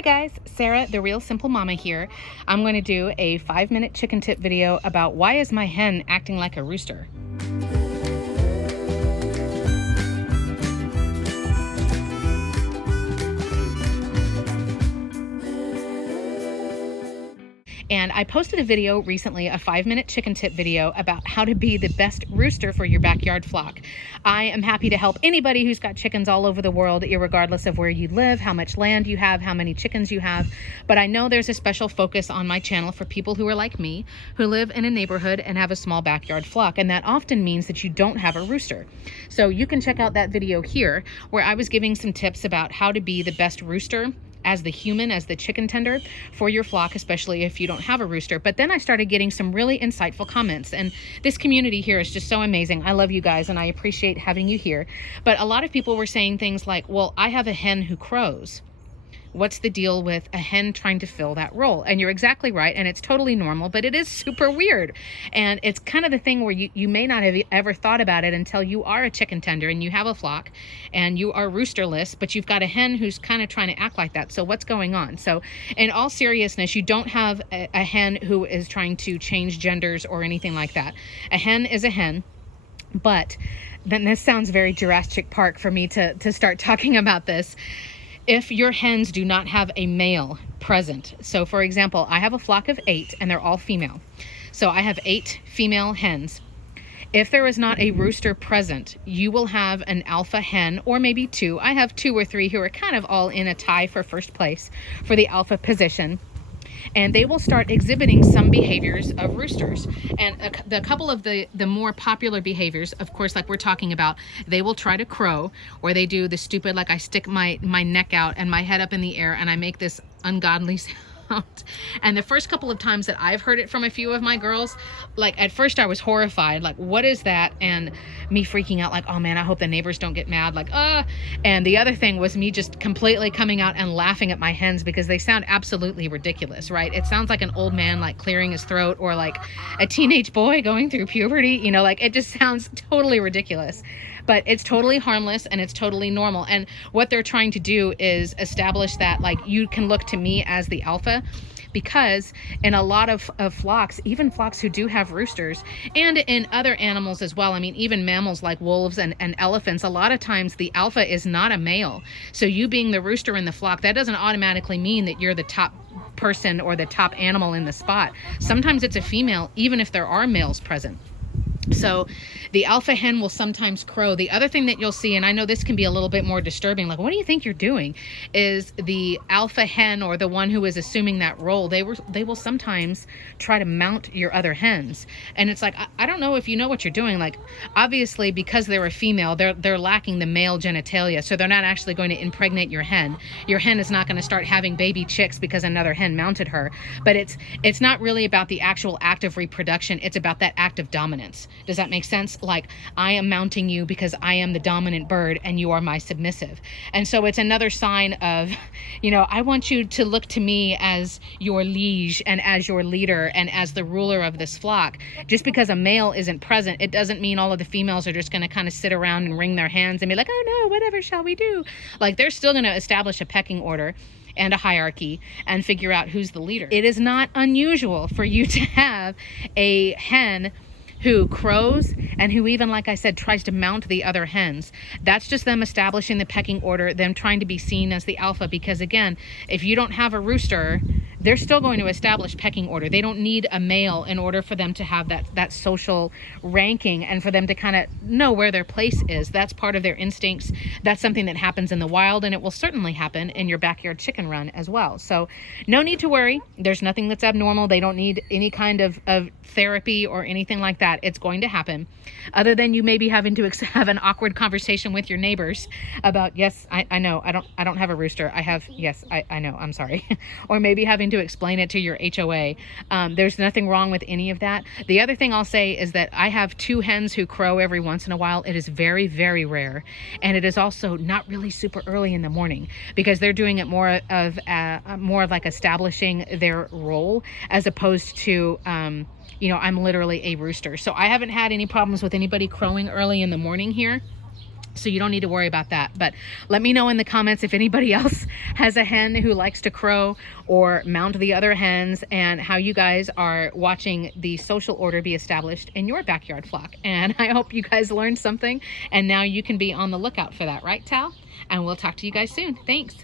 Hi guys, Sarah, the Real Simple Mama here. I'm going to do a 5-minute chicken tip video about why is my hen acting like a rooster. And I posted a video recently, a 5-minute chicken tip video about how to be the best rooster for your backyard flock. I am happy to help anybody who's got chickens all over the world, irregardless of where you live, how much land you have, how many chickens you have. But I know there's a special focus on my channel for people who are like me, who live in a neighborhood and have a small backyard flock. And that often means that you don't have a rooster. So you can check out that video here where I was giving some tips about how to be the best rooster as the human, as the chicken tender for your flock, especially if you don't have a rooster. But then I started getting some really insightful comments, and this community here is just so amazing. I love you guys and I appreciate having you here. But a lot of people were saying things like, well, I have a hen who crows. What's the deal with a hen trying to fill that role? And you're exactly right, and it's totally normal, but it is super weird. And it's kind of the thing where you may not have ever thought about it until you are a chicken tender and you have a flock and you are roosterless, but you've got a hen who's kind of trying to act like that. So what's going on? So in all seriousness, you don't have a hen who is trying to change genders or anything like that. A hen is a hen. But then this sounds very Jurassic Park for me to start talking about this. If your hens do not have a male present, so for example, I have a flock of 8 and they're all female. So I have 8 female hens. If there is not a rooster present, you will have an alpha hen, or maybe 2. I have 2 or 3 who are kind of all in a tie for first place for the alpha position. And they will start exhibiting some behaviors of roosters. And a couple of the more popular behaviors, of course, like we're talking about, they will try to crow, or they do the stupid, like I stick my neck out and my head up in the air and I make this ungodly sound. And the first couple of times that I've heard it from a few of my girls, like at first I was horrified, like what is that? And me freaking out like, oh man, I hope the neighbors don't get mad, like and the other thing was me just completely coming out and laughing at my hens because they sound absolutely ridiculous, right? It sounds like an old man like clearing his throat, or like a teenage boy going through puberty, you know, like it just sounds totally ridiculous. But it's totally harmless and it's totally normal. And what they're trying to do is establish that like you can look to me as the alpha, because in a lot of flocks, even flocks who do have roosters, and in other animals as well, I mean, even mammals like wolves and elephants, a lot of times the alpha is not a male. So you being the rooster in the flock, that doesn't automatically mean that you're the top person or the top animal in the spot. Sometimes it's a female, even if there are males present. So the alpha hen will sometimes crow. The other thing that you'll see, and I know this can be a little bit more disturbing, like what do you think you're doing, is the alpha hen, or the one who is assuming that role, they will sometimes try to mount your other hens. And it's like, I don't know if you know what you're doing. Like obviously because they're a female, they're lacking the male genitalia, so they're not actually going to impregnate your hen. Your hen is not going to start having baby chicks because another hen mounted her. But it's not really about the actual act of reproduction, it's about that act of dominance. Does that make sense? Like I am mounting you because I am the dominant bird and you are my submissive. And so it's another sign of, you know, I want you to look to me as your liege and as your leader and as the ruler of this flock. Just because a male isn't present, it doesn't mean all of the females are just going to kind of sit around and wring their hands and be like, oh no, whatever shall we do? Like they're still going to establish a pecking order and a hierarchy and figure out who's the leader. It is not unusual for you to have a hen who crows and who even, like I said, tries to mount the other hens. That's just them establishing the pecking order, them trying to be seen as the alpha, because again, if you don't have a rooster, they're still going to establish pecking order. They don't need a male in order for them to have that social ranking and for them to kind of know where their place is. That's part of their instincts. That's something that happens in the wild, and it will certainly happen in your backyard chicken run as well. So no need to worry. There's nothing that's abnormal. They don't need any kind of therapy or anything like that. It's going to happen, other than you may be having to have an awkward conversation with your neighbors about, yes, I know, I don't have a rooster. I have, yes, I know, I'm sorry. Or maybe having to explain it to your HOA. There's nothing wrong with any of that. The other thing I'll say is that I have 2 hens who crow every once in a while. It is very, very rare. And it is also not really super early in the morning, because they're doing it more of like establishing their role, as opposed to, you know, I'm literally a rooster. So I haven't had any problems with anybody crowing early in the morning here. So you don't need to worry about that. But let me know in the comments if anybody else has a hen who likes to crow or mount the other hens, and how you guys are watching the social order be established in your backyard flock. And I hope you guys learned something, and now you can be on the lookout for that, right, Tal? And we'll talk to you guys soon. Thanks.